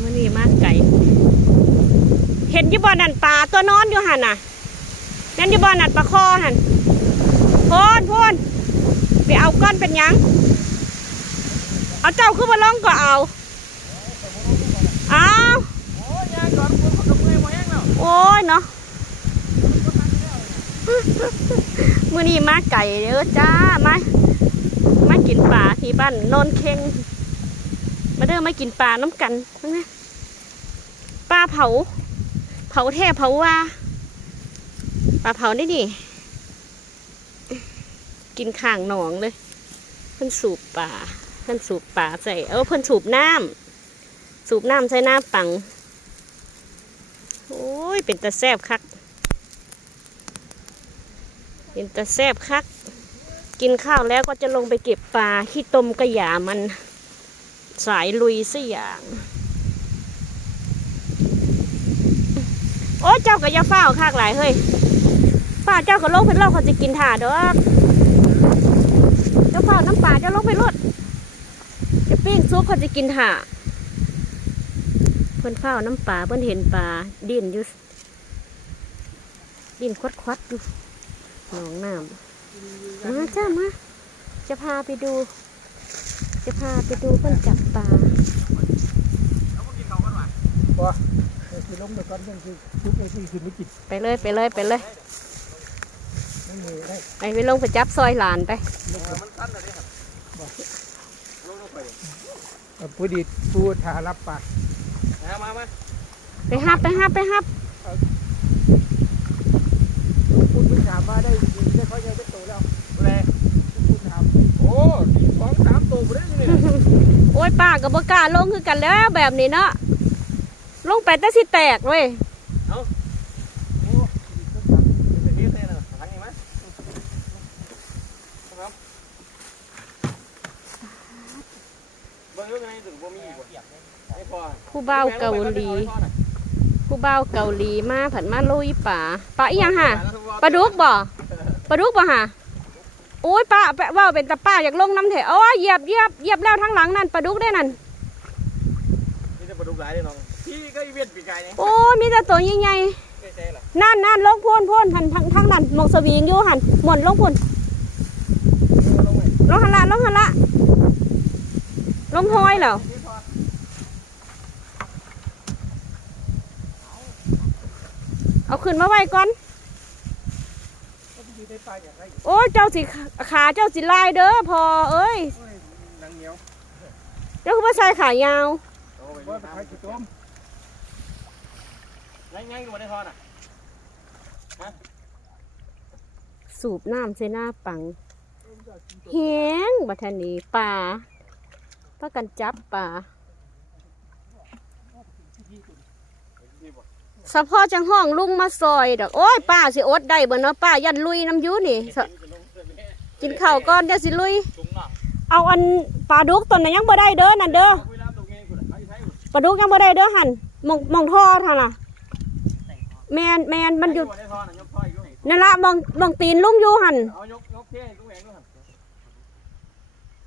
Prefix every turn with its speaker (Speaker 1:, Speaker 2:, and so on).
Speaker 1: มื่อนี้มากไก่ เห็นยู่บอนันปลาตัวนอนอยู่หันน่ะนั่นยู่บอนันปลาคอหันพ่นพ่นไปเอาก้อนเป็นยัง เอาเจ้าขึ้นมาล่องก็เอาเอาโอ้ยเนาะมื่อนี้มาไก่เด้อจ้ามามากินปลาที่บ้านโนนเค็ง มาเด้อมากินปลาน้ำกันนะปลาเผา เผาแท้เผาว่าปลาเผานี่นี่กินข้างหนองเลยเพิ่นสูบปลาเพิ่นสูบปลาใส่เออเพิ่นสูบน้ำสูบน้ำใส่น้ำปังโอ้ยเป็นตาแซบคัก เป็นตาแซบคัก กินข้าวแล้วก็จะลงไปเก็บปลาที่ต้มกระยามัน สายลุยสิอย่าง โอ้เจ้าก็อย่าเฝ้าวคากหลายเฮ้ยป้าเจ้าก็ลงไปรอเขาจะกินถ่าดอกเจ้าเฝ้าน้ำปลาเจ้าลงไปรดจะปิ้งซุปเขาจะกินถ่าเพิ่นเฝ้าน้ำปลาเพิ่นเห็นปลาดิ้นอยู่ดิ้นควัดควัดอยู่หนองน้ำมาจ้ามาจะพาไปดู พาไปดูเพิ่นจับปลา
Speaker 2: คือล้มไปก่อนยังคือทุกไอ้ที่คือไม่กิน
Speaker 1: ไปเลยไปเลยไปเลย
Speaker 2: ไม่มีได้
Speaker 1: ไปไปลงไปจับซอยหลานไป
Speaker 2: ผู้ดีผู้ทารับปาก
Speaker 3: มามา
Speaker 1: ไปฮับไปฮับไปฮับ
Speaker 2: พูดไม่ถามมาได้ได้เขาจะได้โตแล้ว
Speaker 3: แล
Speaker 2: พูดถาม
Speaker 3: โอ้สองสามตัวบ่ได้ยังไง
Speaker 1: โอ้ ยป้ากับบกล้าลงคือกันแล้วแบบนี้เนาะลงไปแต่สิแตกเว้ย
Speaker 3: โอ้เฮ้ย
Speaker 1: ผู้เบาเกาหลี ผู้เบาเกาหลีมาผันมาลุยป่าป่าอีหยังฮะปลาดุกบ่ปลาดุกบ่ฮะ โอ้ยป้าแปะว่าวเป็นตาป้าอยากลงน้ำแถโอ้ยเหยียบเหยียบเหยียบแล้วทั้งหลังนั่นปลาดุกได้นั่น
Speaker 3: มีแต่ปลาดุกหลายเด้น้องพี่ก็อีเวียนปีกายนี่
Speaker 1: โอ้ยมีแต่ตัวใหญ่
Speaker 3: ใกล้ๆล่ะ
Speaker 1: ๆนั่นนั่นลงพ่นพ่นหันทั้งทั้งนั่นหมองสวิงอยู่หันหมอนลงพ่น
Speaker 3: ลงไป
Speaker 1: ลงหันละลงหันละลงห้อยแล้วเอาขึ้นมาไว้ก่อน
Speaker 2: ผู้ดีได้ ปลาอย่างไร
Speaker 1: โอ้ยเจ้าสิขาเจ้าสิลายเด้อพอเอ้ย
Speaker 2: นางเหนียว
Speaker 1: เจ้าคือว่าใส่ขายาว
Speaker 3: โอ้ย
Speaker 2: ว่าไปขายกี่ต้ม
Speaker 3: ยังยังอยู่บ่ได้ทอน่ะ
Speaker 1: สูบน้ำใส่หน้าปังแหงบัทานีป่าพากันจับป่า สะพ่อจังห้องลุงมาซอยดอกโอ้ยป้าสิอดได้บ่เนาะป้ายันลุยน้ำยูนี่สะกินข้าวก่อนเดี๋ยวสิลุย เอาอันปลาดุกตัวนั้นยังบ่ได้เด้อนั่นเด้อ
Speaker 3: คุยน้ำตรงนี้กูน่ะไทย
Speaker 1: ปลาดุกยังบ่ได้เด้อหันมองมองท่อท่าน่ะแมนแมนมันอยู่
Speaker 3: บ่ได้ทอน่ะยกท่ออีกด้วย
Speaker 1: นั่นละมองมองตีนลุงอยู่หัน
Speaker 3: เอายก